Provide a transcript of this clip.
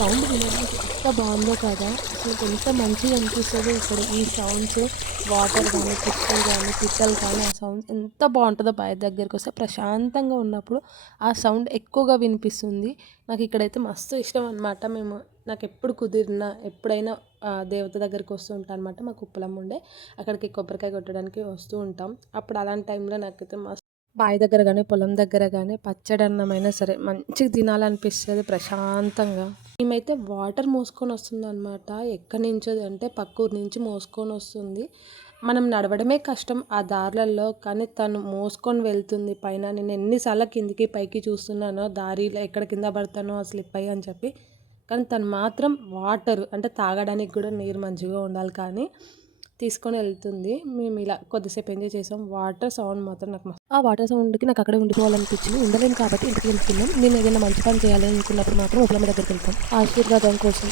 Sound వినడానికి ఎంత బాగుందో కదా! అసలు ఎంత మంచిగా అనిపిస్తదో ఇక్కడ ఈ సౌండ్స్ వాటర్ గానీ, పిచ్చుకలు గానీ, పిట్టలు కానీ ఆ సౌండ్స్ ఎంత బావుంటదో బావి దగ్గరికొస్తే ప్రశాంతంగా ఉన్నప్పుడు ఆ సౌండ్ ఎక్కువగా వినిపిస్తుంది. నాకిక్కడైతే మస్తు ఇష్టం అనమాట. నాకెప్పుడు కుదిరినా ఎప్పుడైనా దేవత దగ్గరికి వస్తూ ఉంటా అనమాట. మాకు ఉప్పలమ్మ ఉండే. అక్కడికి కొబ్బరికాయ కొట్టడానికి వస్తూ ఉంటాం. అప్పుడు అలాంటి టైంలో నాకైతే బావి దగ్గర గానీ, పొలం దగ్గర గానీ పచ్చడన్నమైనా సరే మంచిగా తినాలనిపిస్తది ప్రశాంతంగా. మేమైతే వాటర్ మోసుకొనొస్తుందనమాట. ఎక్కడి నుంచో అంటే పక్క ఊరు నుంచి మోసుకొనొస్తుంది. మనం నడవడమే కష్టం ఆ దారులల్లో. కానీ తను మోసుకొని వెళ్తుంది పైన. నేను ఎన్ని సార్లు కిందికి, పైకి చూస్తున్నానో దారిలో ఎక్కడ కింద పడతానో స్లిప్ అయ్యి అని చెప్పి. కానీ తను మాత్రం వాటర్ అంటే తాగడానికి కూడా నీరు మంచిగా ఉండాలి కానీ తీసుకొని వెళ్తుంది. మేము ఇలా కొద్దిసేపు ఎంజాయ్ చేసాం. వాటర్ సౌండ్ మాత్రం ఆ వాటర్ సౌండ్‌కి నాకు అక్కడే ఉండిపోవాలనిపించింది. ఉండలేను కాబట్టి ఇంటికి వెళ్తున్నాం. మేము ఏదైనా మంచి పని చేయాలి అనుకున్నప్పుడు మాత్రం ఉప్పలమ్మ దగ్గరికి వెళ్తాం ఆశీర్వాదం కోసం.